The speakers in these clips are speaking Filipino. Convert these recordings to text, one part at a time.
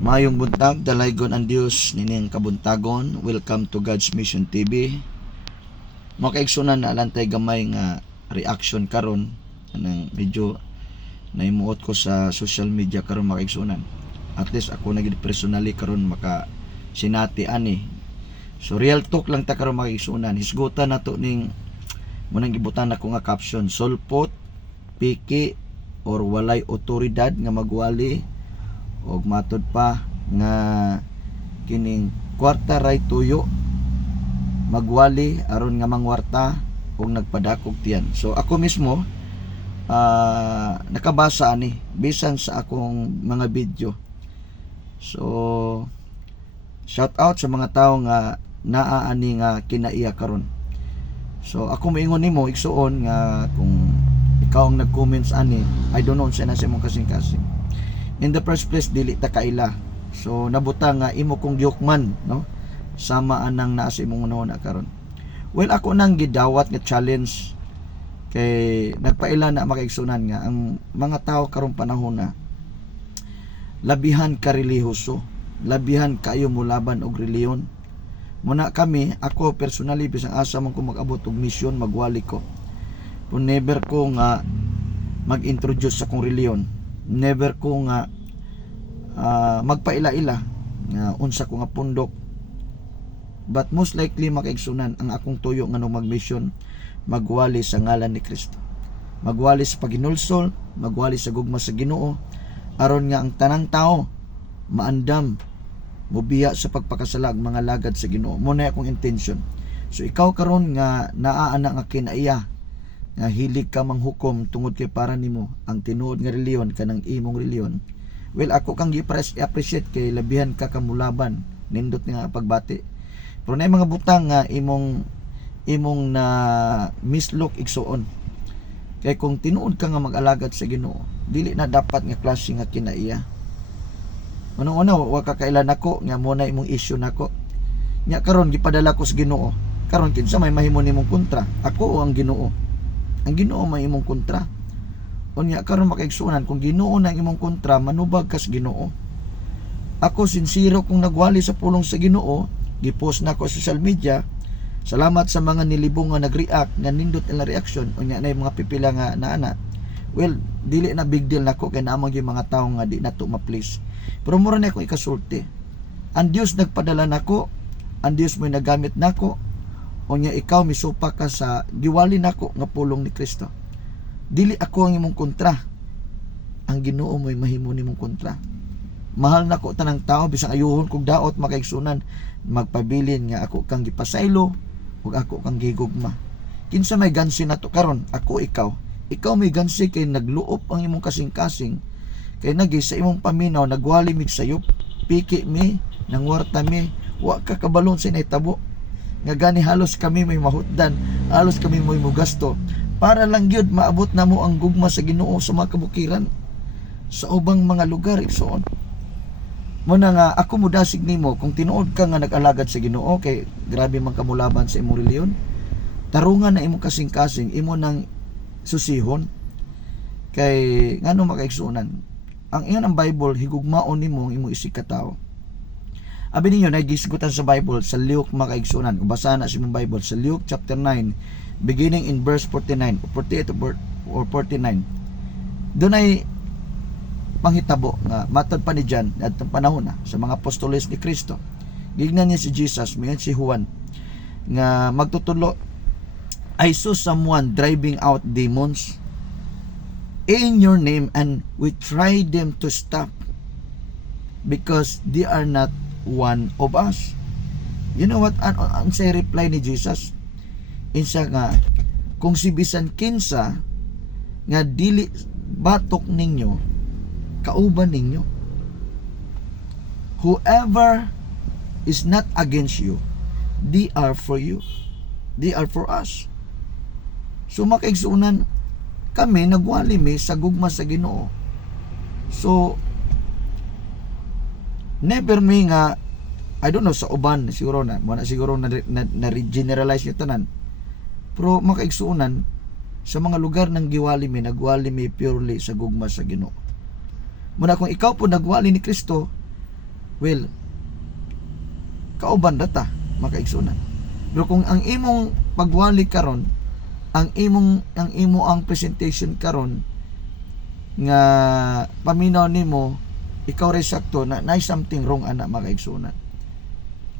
Mayong buntag, dalaygon ang Dios nining kabuntagon. Welcome to God's Mission TV. Makaigsunan na alantay gamay nga reaction karon anang medyo naimuot ko sa social media karon makaigsunan. At least ako naging personally karon maka sinati ani. So real talk lang ta karon makaigsunan. Hisgutan nato ning munang gibutan nako nga caption, sulpot, piki or walay otoridad nga magwali og matod pa nga kining kwarta ray tuyo magwali aron nga mangwarta og nagpadakog tiyan. So ako mismo nakabasa ani bisan sa akong mga video. So shout out sa mga tawo nga naa ani nga kinaiya karon. So ako moingon nimo igsuon nga kung ikaw ang nag-comments ani, I don't know sa nasa imong kasing-kasing. In the first place dili ta kaila. So nabutang nga imo kong giukman no sama anang naa sa imong unahon karon. Well ako nang gidawat nga challenge kay nagpaila na makaigsunan nga ang mga tao karon panahon na labihan ka relihiyoso, labihan kayo mulaban og reliyon. Muna kami, ako personally bisang asa man ko mag-abot og mission magwali ko. Kung never ko nga mag-introduce sa kong reliyon, never ko nga magpaila-ila nga unsa ko nga pundok, but most likely makaigsunan ang akong tuyo nga nung mag-mission magwali sa ngalan ni Kristo, magwali sa paginulsol, magwali sa gugma sa Ginoo aron nga ang tanang tao maandam mobiya sa pagpakasalag mga lagad sa Ginoo. Muna akong intention. So ikaw karon nga naa ana nga kinaiya nga hilig ka manghukom tungod kay para nimo ang tinuod nga reliyon kanang imong reliyon. Well ako kang i-appreciate kay labihan ka kamulaban nindot nga pagbati. Pero na mga butang nga imong na mislok igsuon. Kay kung tinuod ka nga mag-alagad sa Ginoo, dili na dapat nga klase nga kinaiya. Unang-una wa ka kailan nako nga mo na imong issue nako. Nya karon gipadala ko sa Ginoo. Karon kinsa may mahimo nimong kontra? Ako o ang Ginoo? Ang Ginoo may imong kontra. Unya karon makaigsunan kung Ginoo na imong kontra, manubag kas Ginoo. Ako sincero kung nagwali sa pulong sa Ginoo, gipost na ko sa social media. Salamat sa mga nilibong nga nag-react, nga nindot ila reaction. Unya na mga pipila nga naana. Well, dili na big deal nako kay naamang yung mga tawo nga di nato ma-please. Pero mura na ako ikasulti. Ang Dios nagpadala nako, ang Dios mo nagamit nako. Unya ikaw misupa ka sa giwali nako nga pulong ni Kristo. Dili ako ang imong kontra. Ang Ginoo mo'y mahimo nimong kontra. Mahal nako tanang tao bisang ayuhon kog daot makaigsunan magpabilin nga ako kang gipasaylo ug ako kang gigugma. Kinsa may gansi nato karon? Ako ikaw. Ikaw may gansi kay nagluop ang imong kasing-kasing. Kay nagi sa imong paminaw nagwali mig sayop, piki mi, nangwarta mi, wa ka kabalon sa naitabo. Nga gani halos kami may mahutdan, halos kami may mugasto para lang gyud maabot namo ang gugma sa Ginoo sa mga kabukiran sa ubang mga lugar igsoon. Muna nga ako mudasig nimo kung tinuod ka nga nag-alagad sa Ginoo kay grabe man kamulaban sa imong reliyon. Tarungan na imong kasing-kasing imo nang susihon kay ngano makaigsunan. Ang iyon ang Bible higugmaon nimo ang imong isig ka tawo. Abi ninyo nagisgutan sa Bible sa Luke makaigsunan. Kung basa na sa imong Bible sa Luke chapter 9 beginning in verse 49 or 48 or 49. Doon ay panghitabo nga matod pa ni John adtong panahon na sa mga apostoles ni Kristo. Gignan niya si Jesus, miyan si Juan nga magtutulo, I saw someone driving out demons in your name and we tried them to stop because they are not one of us. You know what ang say reply ni Jesus? Insa nga kung si bisan kinsa nga dili batok ninyo kauban ninyo, whoever is not against you, they are for you, they are for us. So makaigsunan kami nagwali mi sa gugma sa Ginoo. So never mi nga I don't know sa uban siguro na siguro na generalize niyo tanan. Pero makaigsunan sa mga lugar ng giwali mi nagwali mi purely sa gugma sa Ginoo. Muna kung ikaw po nagwali ni Kristo, well, kauban data makaigsunan. Pero kung ang imong pagwali karon, ang imo ang presentation karon nga paminaw nimo ikaw ray sakto na something wrong ana makaigsunan.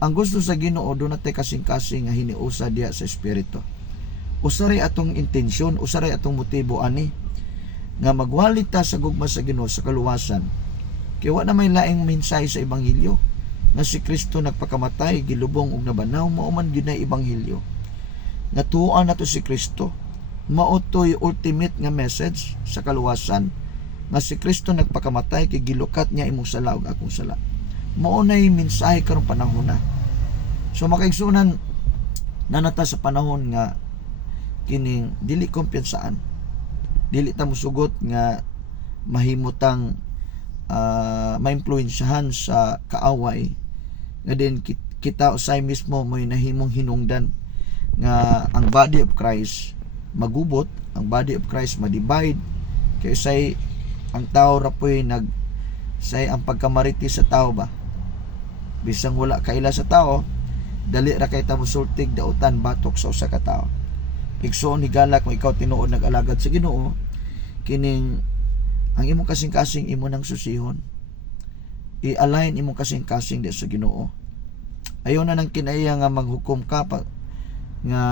Ang gusto sa Ginoo do natay kasing-kasing nga hiniusa diha sa espiritu. Usaray atong intensyon, usaray atong motibo ani nga magwali ta sa gugma sa Ginoo sa kaluwasan. Kaya wa na may laing mensahe sa ebanghelyo nga si Kristo nagpakamatay, gilubong ug nabanaw, mao man gyud na ebanghelyo. Nga tuoan nato si Kristo, mao toy ultimate nga message sa kaluwasan nga si Kristo nagpakamatay kay gilukat niya imong sala ug akong sala. Mao nay mensahe karong panahon na. So makaigsunan nanata sa panahon nga kining dili kumpiyansaan. Dili ta mosugot nga mahimutang maimpluwensyahan sa kaaway nga din kita usay mismo may nahimong hinungdan nga ang body of Christ magubot, ang body of Christ ma-divide kay say ang tao ra po'y say ang pagkamariti sa tao ba bisang wala kaila sa tao dali ra kay ta mosultig dautan batok sa usa ka tao. Igsoon higala kung ikaw tinuod nag-alagad sa Ginoo kining ang imong kasing-kasing imo nang susihon. I-align imong kasing-kasing di sa Ginoo. Ayaw na nang kinaiya nga maghukom ka pa, nga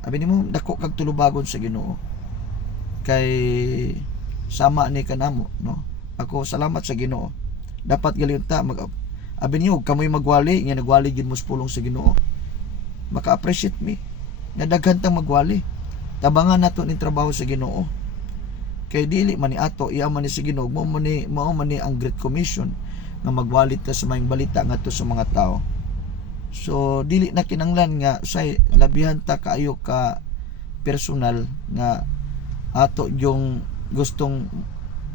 abi nimo dako kag tulubagon sa Ginoo. Kay sama ni kanamo, no? Ako salamat sa Ginoo. Dapat galiyon ta abi niyo kamoy magwali nga nagwali gid mo sa pulong sa Ginoo. Maka-appreciate me. Nga daghan tang magwali. Tabangan nato ni trabaho sa Ginoo. Kay dili man ni ato iya man ni sa Ginoo mao man ni ang Great Commission nga magwalit ta sa maayong balita ngadto sa mga tao. So dili na kinanglan nga say labihan ta kaayo ka personal nga ato yung gustong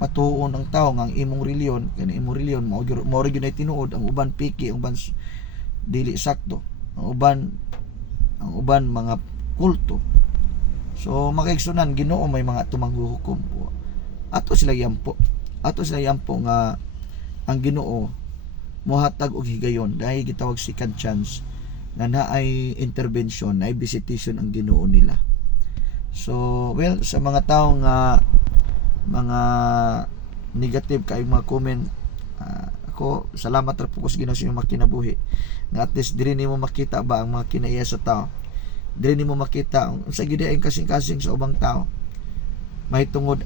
patuon ang tao nga ang imong reliyon kani imong reliyon mao gyud ay tinuod, ang uban piki, ang uban dili sakto, ang uban mga kulto. So makaigsunan Ginoo may mga tumanghuhukom po. Ato sila yampo nga ang Ginoo mohatag og higayon dahil gitawag second chance nga naay intervention, naay visitation ang Ginoo nila. So well, sa mga tao nga mga negative kay mga comment, ako salamat ra po ko sa Ginoo sa inyong makinabuhi nga at least diri nimo makita ba ang mga kinaiya sa tao. Dili nimo makita unsa gyud ay kasing-kasing sa ubang tao mahitungod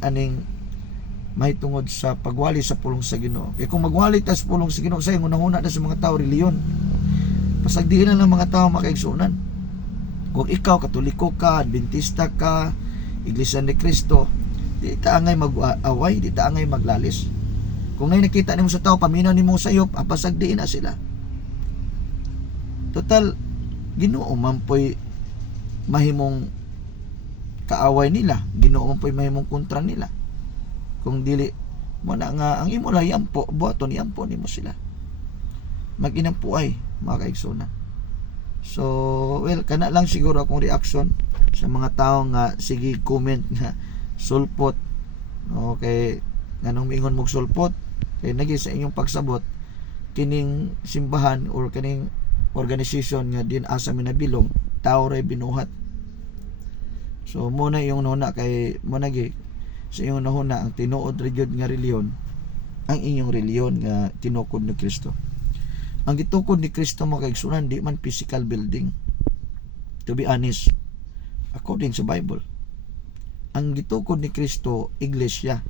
sa pagwali sa pulong sa Ginoo. Kaya kung magwali ta sa pulong sa Ginoo say unang-una na sa mga tao reliyon, pasagdiin na lang mga tao makaigsunan. Kung ikaw Katoliko ka, Adventista ka, Iglesia ni Cristo, di ta angay mag-away, di ta angay maglalis. Kung nay nakita nimo sa tao paminaw nimo sayop, pasagdiin na sila. Total Ginoo man po'y mahimong kaaway nila, Ginoo man po'y mahimong kontra nila. Kung dili mo na nga ang imo lang yampo, buhaton yampo nimo sila. Mag-inampo ay mga kaigsunan. So well, kana lang siguro akong reaction sa mga tao nga sige comment nga sulpot. Okay, nganong miingon mog sulpot kay nagi sa inyong pagsabot kining simbahan or kining organization nga din asa minabilong tao ray binuhat. So mo na yung nuna kay mo nagi sa inyong nahuna ang tinuod ra gyud nga reliyon ang inyong reliyon nga tinukod ni Kristo. Ang gitukod ni Kristo mga kaigsunan di man physical building, to be honest, according sa Bible. Ang gitukod ni Kristo iglesia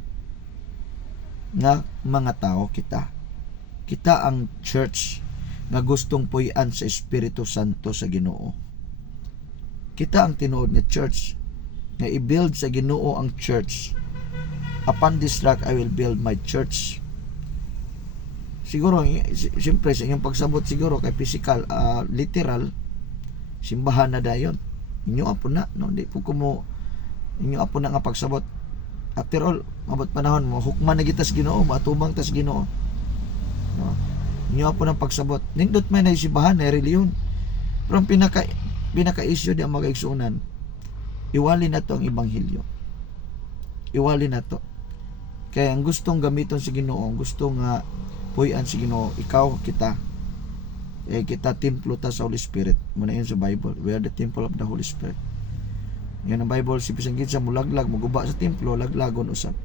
nga mga tao kita ang church nga gustong puy-an sa Espiritu Santo sa Ginoo. Kita ang tinuod nga church nga i-build sa Ginoo ang church. Upon this rock I will build my church. Siguro siyempre sa inyong pagsabot siguro kay physical, literal simbahan na dayon. Inyo apo na no, di po kumo inyo apo na nga pagsabot. After all, mabot panahon mo hukman na gitas Ginoo, matubang tas Ginoo. No. Inyo apo nang pagsabot. Nindot man na simbahan na reliyon. Pero ang pinaka-issue di ang magaigsunan, iwali na to ang ebanghelyo. Iwali na to. Kaya ang gustong gamiton sa Ginoo, ang gustong puy-an si Ginoo, ikaw, kita. Kita templo ta sa Holy Spirit. Muna yun sa Bible. We are the temple of the Holy Spirit. Yan ang Bible, si Pisangkid sa mulaglag, maguba sa templo, laglagon usap.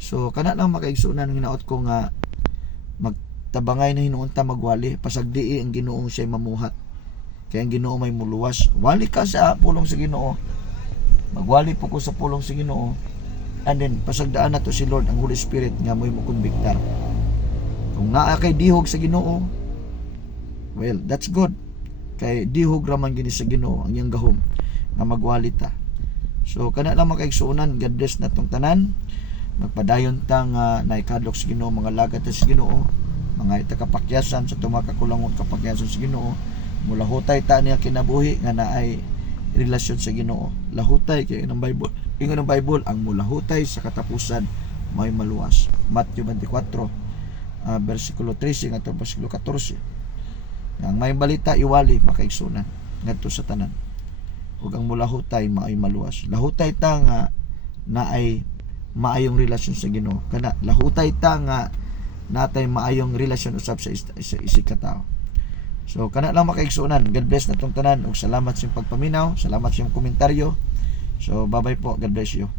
So, kana lang makaigsunan ng hinaot ko nga magtabangay na hinuunta magwali, pasagdii ang Ginoo siya'y mamuhat. Kaya ang Ginoo may muluwas. Wali ka sa pulong sa Ginoo. Magwali po ko sa pulong sa Ginoo. And then, pasagdaan na to si Lord, ang Holy Spirit, nga mo'y mukonbiktar. Kung naa kay dihog sa Ginoo, well, that's good. Kay dihog raman gini sa Ginoo ang iyang gahom nga magwali ta. So, kana lang makaigsunan, God bless na tong tanan. Magpadayon ta nga naikadlok sa Ginoo, mga lagat sa Ginoo, mga itakapakyasan sa tumakakulangon kapakyasan sa Ginoo. Mula hutay ta niya kinabuhi nga naay relasyon sa Ginoo. Lahutay kay ng Bible. Ingon ng Bible, ang mulahutay sa katapusan may maluwas. Matthew 24 versikulo 13 ngadto versikulo 14. Ang may balita iwali makaigsunan ngadto sa tanan. Ug ang mulahutay maay maluwas. Lahutay ta nga naay maayong relasyon sa Ginoo. Kana lahutay ta nga natay maayong relasyon usab sa isig ka tawo. So kana lang makaigsunan. God bless na tong tanan ug salamat sa pagpaminaw, salamat sa komentaryo. So bye-bye po. God bless you.